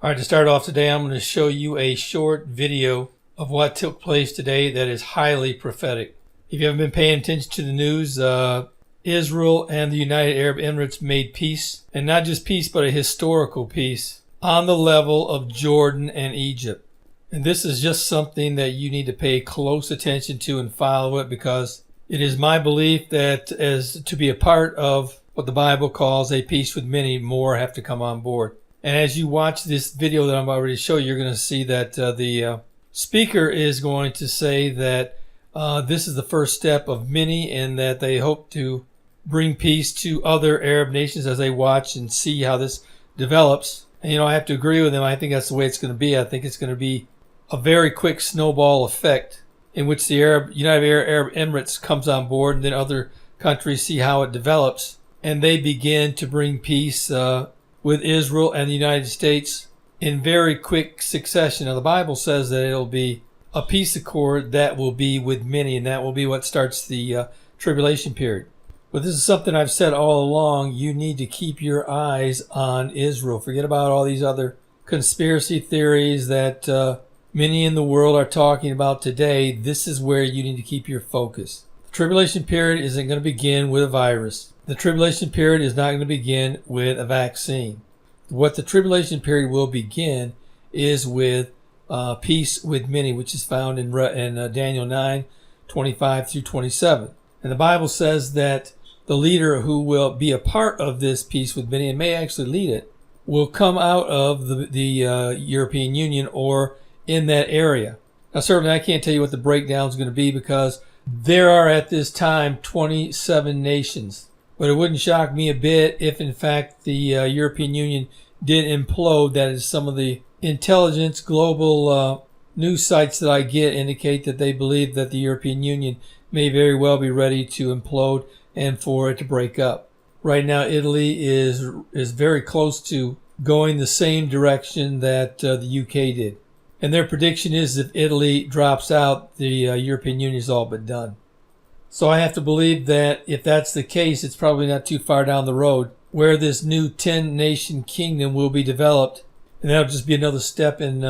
All right, to start off today, I'm going to show you a short video of what took place today that is highly prophetic. If you haven't been paying attention to the news, Israel and the United Arab Emirates made peace, and not just peace, but a historical peace on the level of Jordan and Egypt. And this is just something that you need to pay close attention to and follow it, because it is my belief that as to be a part of what the Bible calls a peace with many, more have to come on board. And as you watch this video that I'm already showing you, you're going to see that the speaker is going to say that this is the first step of many, and that they hope to bring peace to other Arab nations as they watch and see how this develops. And, I have to agree with him. I think that's the way it's going to be. I think it's going to be a very quick snowball effect in which the United Arab Emirates comes on board, and then other countries see how it develops, and they begin to bring peace with Israel and the United States in very quick succession. Now, the Bible says that it'll be a peace accord that will be with many, and that will be what starts the tribulation period. But this is something I've said all along. You need to keep your eyes on Israel. Forget about all these other conspiracy theories that many in the world are talking about today. This is where you need to keep your focus. The tribulation period isn't going to begin with a virus. The tribulation period is not going to begin with a vaccine. What the tribulation period will begin is with peace with many, which is found in Daniel 9:25 through 27. And the Bible says that the leader who will be a part of this peace with many, and may actually lead it, will come out of the European Union or in that area. Now, certainly I can't tell you what the breakdown is going to be, because there are at this time 27 nations. But it wouldn't shock me a bit if, in fact, the European Union did implode. That is, some of the intelligence global news sites that I get indicate that they believe that the European Union may very well be ready to implode and for it to break up. Right now, Italy is very close to going the same direction that the UK did. And their prediction is if Italy drops out, the European Union is all but done. So I have to believe that if that's the case, it's probably not too far down the road where this new 10-nation kingdom will be developed. And that'll just be another step in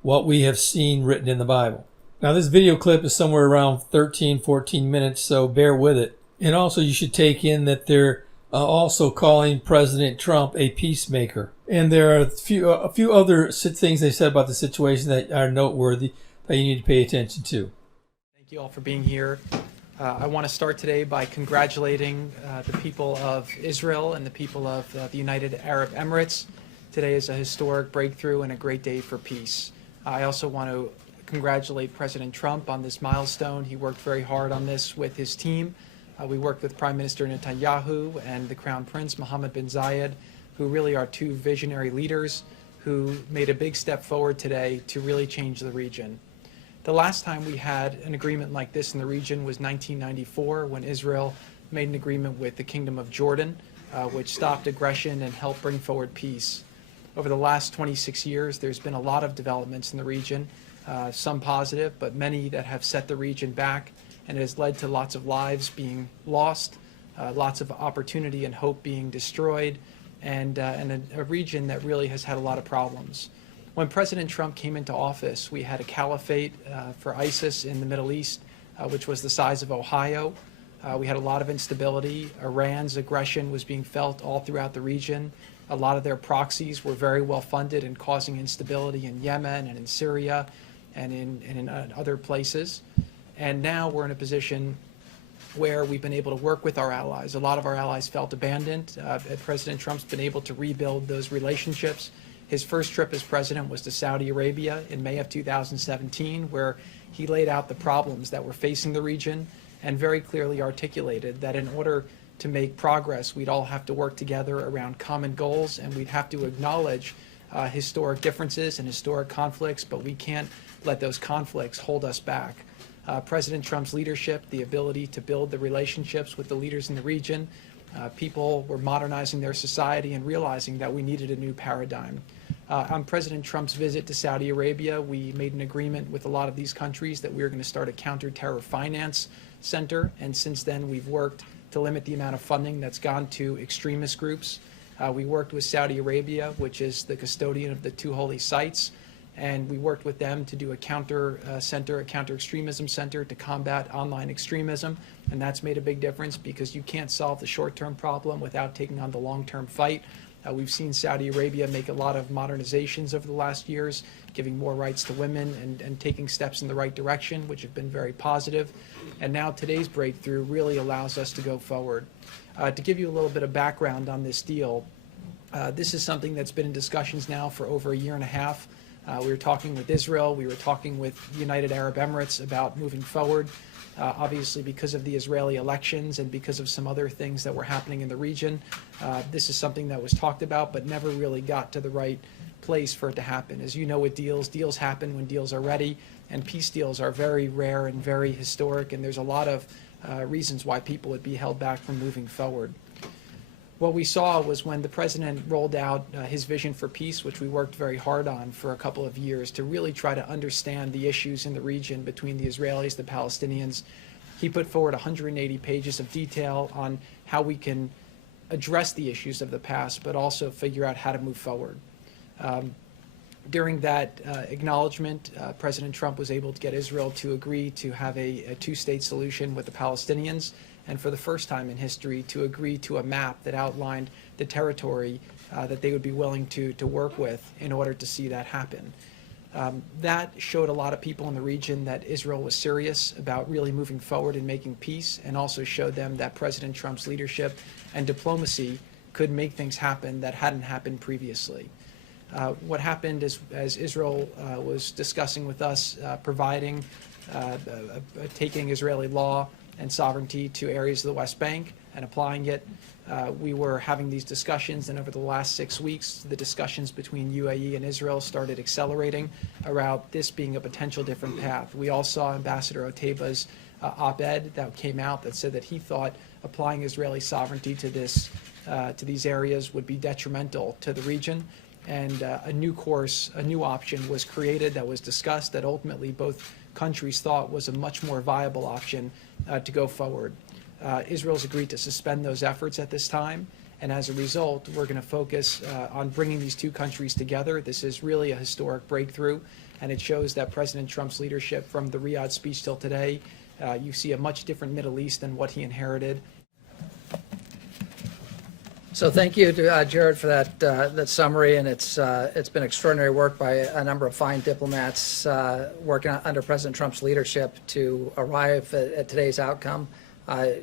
what we have seen written in the Bible. Now, this video clip is somewhere around 13, 14 minutes, so bear with it. And also, you should take in that they're also calling President Trump a peacemaker. And there are a few other things they said about the situation that are noteworthy that you need to pay attention to. Thank you all for being here. I want to start today by congratulating the people of Israel and the people of the United Arab Emirates. Today is a historic breakthrough and a great day for peace. I also want to congratulate President Trump on this milestone. He worked very hard on this with his team. We worked with Prime Minister Netanyahu and the Crown Prince Mohammed bin Zayed, who really are two visionary leaders who made a big step forward today to really change the region. The last time we had an agreement like this in the region was 1994, when Israel made an agreement with the Kingdom of Jordan, which stopped aggression and helped bring forward peace. Over the last 26 years, there's been a lot of developments in the region, some positive, but many that have set the region back, and it has led to lots of lives being lost, lots of opportunity and hope being destroyed, and a region that really has had a lot of problems. When President Trump came into office, we had a caliphate for ISIS in the Middle East, which was the size of Ohio. We had a lot of instability. Iran's aggression was being felt all throughout the region. A lot of their proxies were very well funded and causing instability in Yemen and in Syria and in other places. And now we're in a position where we've been able to work with our allies. A lot of our allies felt abandoned. President Trump's been able to rebuild those relationships. His first trip as president was to Saudi Arabia in May of 2017, where he laid out the problems that were facing the region and very clearly articulated that in order to make progress, we'd all have to work together around common goals, and we'd have to acknowledge historic differences and historic conflicts, but we can't let those conflicts hold us back. President Trump's leadership, the ability to build the relationships with the leaders in the region, people were modernizing their society and realizing that we needed a new paradigm. On President Trump's visit to Saudi Arabia, we made an agreement with a lot of these countries that we were going to start a counter-terror finance center, and since then we've worked to limit the amount of funding that's gone to extremist groups. We worked with Saudi Arabia, which is the custodian of the two holy sites, and we worked with them to do a counter extremism center to combat online extremism, and that's made a big difference because you can't solve the short-term problem without taking on the long-term fight. We've seen Saudi Arabia make a lot of modernizations over the last years, giving more rights to women and taking steps in the right direction, which have been very positive. And now today's breakthrough really allows us to go forward. To give you a little bit of background on this deal, this is something that's been in discussions now for over a year and a half. We were talking with Israel, we were talking with the United Arab Emirates about moving forward. Obviously, because of the Israeli elections and because of some other things that were happening in the region, this is something that was talked about but never really got to the right place for it to happen. As you know, with deals happen when deals are ready, and peace deals are very rare and very historic, and there's a lot of reasons why people would be held back from moving forward. What we saw was when the president rolled out his vision for peace, which we worked very hard on for a couple of years to really try to understand the issues in the region between the Israelis, the Palestinians. He put forward 180 pages of detail on how we can address the issues of the past, but also figure out how to move forward. During that acknowledgement, President Trump was able to get Israel to agree to have a two-state solution with the Palestinians, and for the first time in history to agree to a map that outlined the territory that they would be willing to work with in order to see that happen. That showed a lot of people in the region that Israel was serious about really moving forward and making peace, and also showed them that President Trump's leadership and diplomacy could make things happen that hadn't happened previously. What happened is, as Israel was discussing with us, taking Israeli law and sovereignty to areas of the West Bank and applying it. We were having these discussions, and over the last 6 weeks, the discussions between UAE and Israel started accelerating around this being a potential different path. We all saw Ambassador Oteba's op-ed that came out that said that he thought applying Israeli sovereignty to these areas would be detrimental to the region. And a new option was created that was discussed that ultimately both countries thought was a much more viable option to go forward. Israel's agreed to suspend those efforts at this time, and as a result, we're going to focus on bringing these two countries together. This is really a historic breakthrough, and it shows that President Trump's leadership from the Riyadh speech till today, you see a much different Middle East than what he inherited. So thank you to Jared for that summary, and it's been extraordinary work by a number of fine diplomats working under President Trump's leadership to arrive at today's outcome.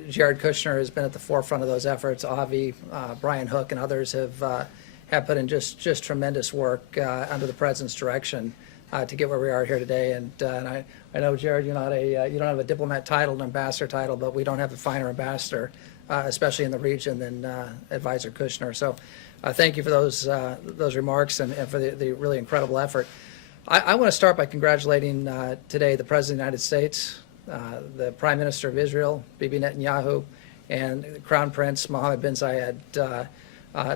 Jared Kushner has been at the forefront of those efforts. Avi, Brian Hook, and others have put in just tremendous work under the president's direction to get where we are here today. And I know, Jared, you don't have a diplomat title, an ambassador title, but we don't have a finer ambassador, especially in the region, than Advisor Kushner. So thank you for those remarks and for the really incredible effort. I want to start by congratulating today the President of the United States, the Prime Minister of Israel, Bibi Netanyahu, and Crown Prince Mohammed bin Zayed.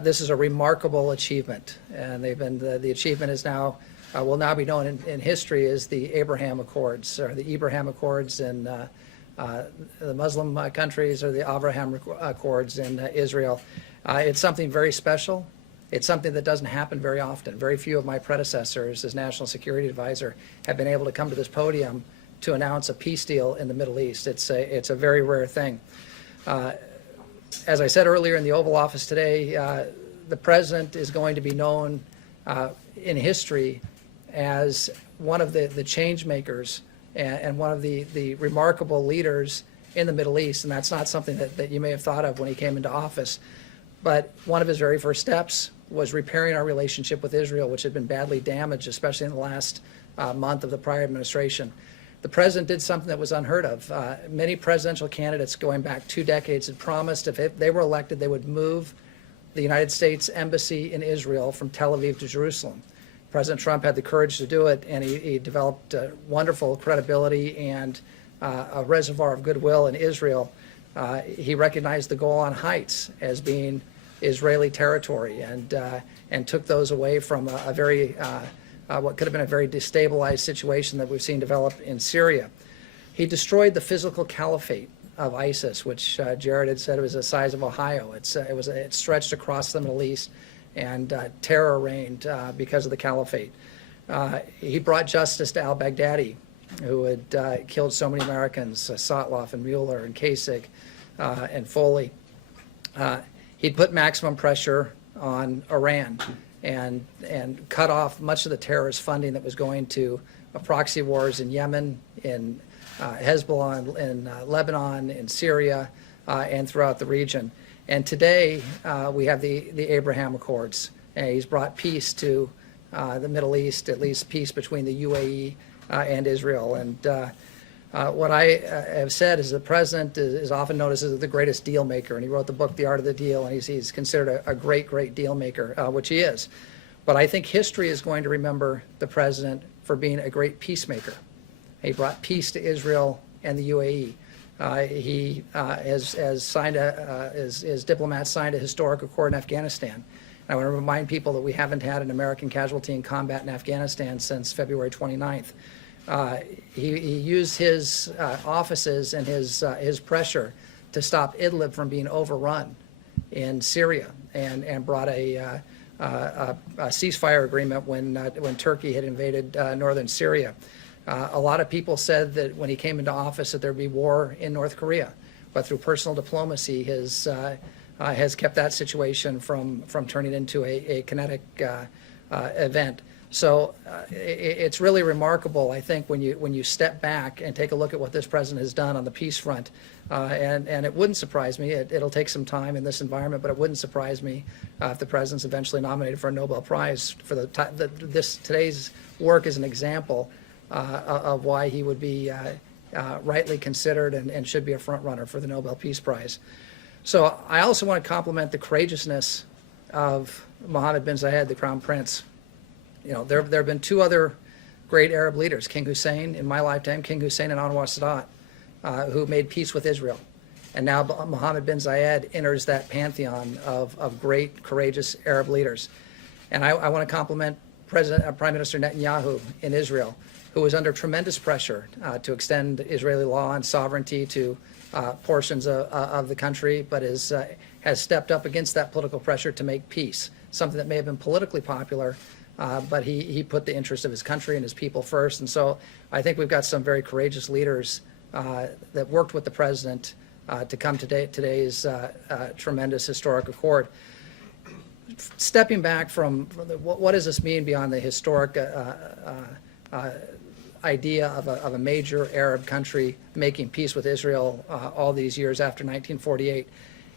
This is a remarkable achievement, and the achievement is now will now be known in history as the Abraham Accords, or the Ibrahim Accords in the Muslim countries, or the Abraham Accords in Israel. It's something very special. It's something that doesn't happen very often. Very few of my predecessors as National Security Advisor have been able to come to this podium to announce a peace deal in the Middle East. It's a very rare thing. As I said earlier in the Oval Office today, the President is going to be known in history as one of the change makers and one of the remarkable leaders in the Middle East, and that's not something that you may have thought of when he came into office. But one of his very first steps was repairing our relationship with Israel, which had been badly damaged, especially in the last month of the prior administration. The president did something that was unheard of. Many presidential candidates going back 2 decades had promised if they were elected, they would move the United States Embassy in Israel from Tel Aviv to Jerusalem. President Trump had the courage to do it, and he developed wonderful credibility and a reservoir of goodwill in Israel. He recognized the Golan Heights as being Israeli territory, and took those away from a very what could have been a very destabilized situation that we've seen develop in Syria. He destroyed the physical caliphate of ISIS, which Jared had said was the size of Ohio. It stretched across the Middle East, and terror reigned because of the caliphate. He brought justice to al-Baghdadi, who had killed so many Americans, Sotloff and Mueller and Kasich and Foley. He'd put maximum pressure on Iran and cut off much of the terrorist funding that was going to proxy wars in Yemen, in Hezbollah, in Lebanon, in Syria, and throughout the region. And today we have the Abraham Accords. And he's brought peace to the Middle East, at least peace between the UAE and Israel. And what I have said is the president is often noticed as the greatest deal maker, and he wrote the book, The Art of the Deal, and he's considered a great deal maker, which he is. But I think history is going to remember the president for being a great peacemaker. He brought peace to Israel and the UAE. He has signed his diplomats signed a historic accord in Afghanistan. And I want to remind people that we haven't had an American casualty in combat in Afghanistan since February 29th. He used his offices and his pressure to stop Idlib from being overrun in Syria, and brought a ceasefire agreement when Turkey had invaded northern Syria. A lot of people said that when he came into office that there'd be war in North Korea, but through personal diplomacy has kept that situation from turning into a kinetic event. So it's really remarkable, I think, when you step back and take a look at what this president has done on the peace front. And it wouldn't surprise me. It'll take some time in this environment, but it wouldn't surprise me if the president's eventually nominated for a Nobel Prize for today's work is an example of why he would be rightly considered and should be a front runner for the Nobel Peace Prize. So I also want to compliment the courageousness of Mohammed bin Zayed, the Crown Prince. You know, there have been two other great Arab leaders, King Hussein in my lifetime, King Hussein and Anwar Sadat, who made peace with Israel. And now Mohammed bin Zayed enters that pantheon of great, courageous Arab leaders. And I want to compliment Prime Minister Netanyahu in Israel, who was under tremendous pressure to extend Israeli law and sovereignty to portions of the country, but has stepped up against that political pressure to make peace, something that may have been politically popular, but he put the interest of his country and his people first. And so I think we've got some very courageous leaders that worked with the president to come to today's tremendous historic accord. Stepping back from what does this mean beyond the historic idea of a major Arab country making peace with Israel all these years after 1948,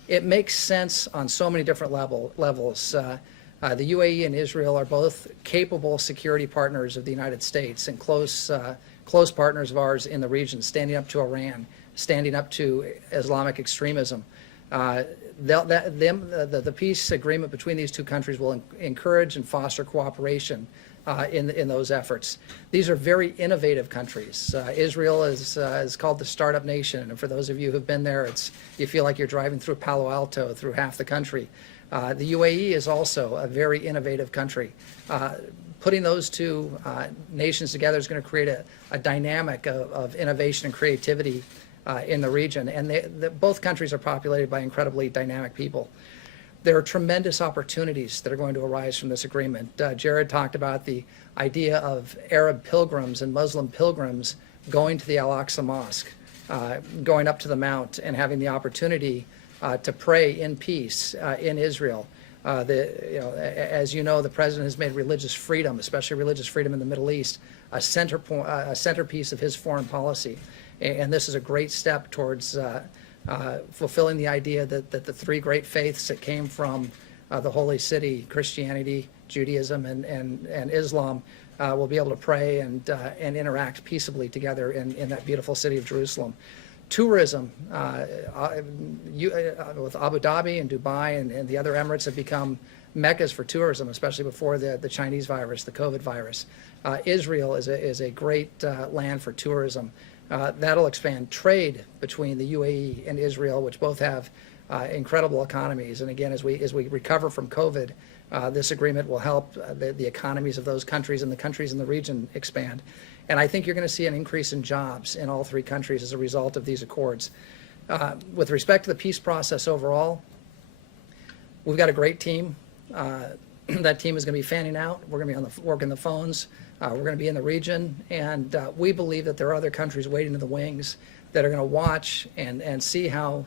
it makes sense on so many different levels. The UAE and Israel are both capable security partners of the United States and close partners of ours in the region, standing up to Iran, standing up to Islamic extremism. The peace agreement between these two countries will encourage and foster cooperation in those efforts. These are very innovative countries. Israel is called the startup nation, and for those of you who've been there, you feel like you're driving through Palo Alto, through half the country. The UAE is also a very innovative country. Putting those two nations together is going to create a dynamic of innovation and creativity in the region. And both countries are populated by incredibly dynamic people. There are tremendous opportunities that are going to arise from this agreement. Jared talked about the idea of Arab pilgrims and Muslim pilgrims going to the Al-Aqsa Mosque, going up to the Mount and having the opportunity to pray in peace in Israel. As you know, the president has made religious freedom, especially religious freedom in the Middle East, a centerpiece of his foreign policy. And this is a great step towards fulfilling the idea that the three great faiths that came from the Holy City, Christianity, Judaism, and Islam, will be able to pray and interact peaceably together in that beautiful city of Jerusalem. Tourism, with Abu Dhabi and Dubai and the other Emirates have become meccas for tourism, especially before the Chinese virus, the COVID virus. Israel is a great land for tourism. That'll expand trade between the UAE and Israel, which both have incredible economies. And again, as we recover from COVID, this agreement will help the economies of those countries and the countries in the region expand. And I think you're going to see an increase in jobs in all three countries as a result of these accords. With respect to the peace process overall, we've got a great team. That team is going to be fanning out. We're going to be working the phones. We're going to be in the region, and we believe that there are other countries waiting in the wings that are going to watch and see how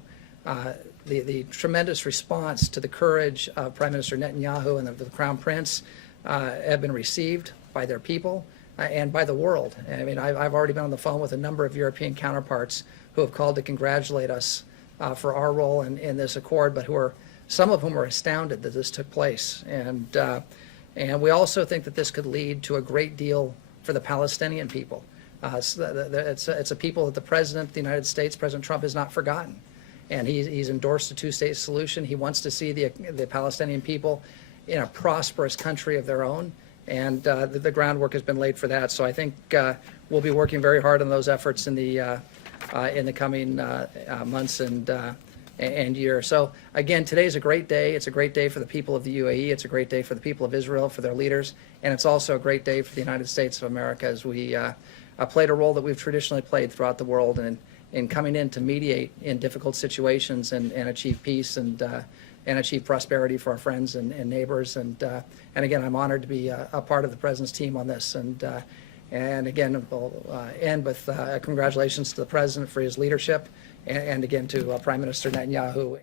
the tremendous response to the courage of Prime Minister Netanyahu and the Crown Prince have been received by their people and by the world. I mean, I've already been on the phone with a number of European counterparts who have called to congratulate us for our role in this accord, but some of whom are astounded that this took place. And we also think that this could lead to a great deal for the Palestinian people. It's a people that the President of the United States, President Trump, has not forgotten. And he's endorsed a two-state solution. He wants to see the Palestinian people in a prosperous country of their own. And the groundwork has been laid for that. So I think we'll be working very hard on those efforts in the coming months and year. So again, today is a great day. It's a great day for the people of the UAE. It's a great day for the people of Israel, for their leaders. And it's also a great day for the United States of America as we played a role that we've traditionally played throughout the world in coming in to mediate in difficult situations and achieve peace and achieve prosperity for our friends and neighbors. And again, I'm honored to be a part of the President's team on this. And again, we'll end with congratulations to the President for his leadership, and again to Prime Minister Netanyahu.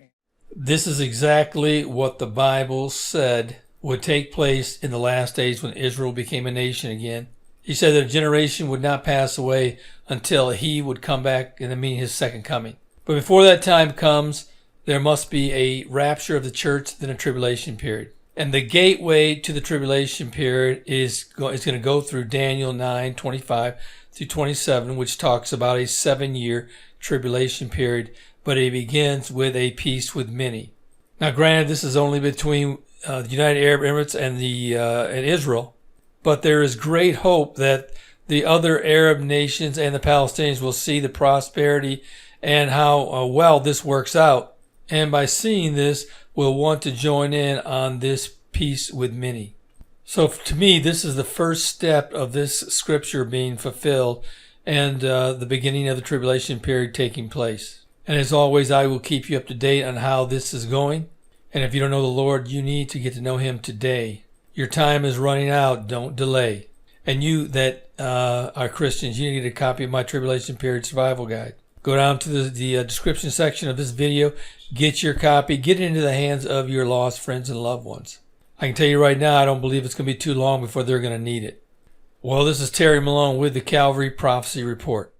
This is exactly what the Bible said would take place in the last days when Israel became a nation again. He said that a generation would not pass away until he would come back, and mean his second coming. But before that time comes, there must be a rapture of the church, then a tribulation period. And the gateway to the tribulation period is going to go through Daniel 9:25 through 27, which talks about a 7-year tribulation period, but it begins with a peace with many. Now, granted, this is only between the United Arab Emirates and Israel, but there is great hope that the other Arab nations and the Palestinians will see the prosperity and how well this works out. And by seeing this, will want to join in on this peace with many. So to me, this is the first step of this scripture being fulfilled and the beginning of the tribulation period taking place. And as always, I will keep you up to date on how this is going. And if you don't know the Lord, you need to get to know him today. Your time is running out. Don't delay. And you that are Christians, you need to get a copy of my Tribulation Period Survival Guide. Go down to the description section of this video, get your copy, get it into the hands of your lost friends and loved ones. I can tell you right now, I don't believe it's going to be too long before they're going to need it. Well, this is Terry Malone with the Calvary Prophecy Report.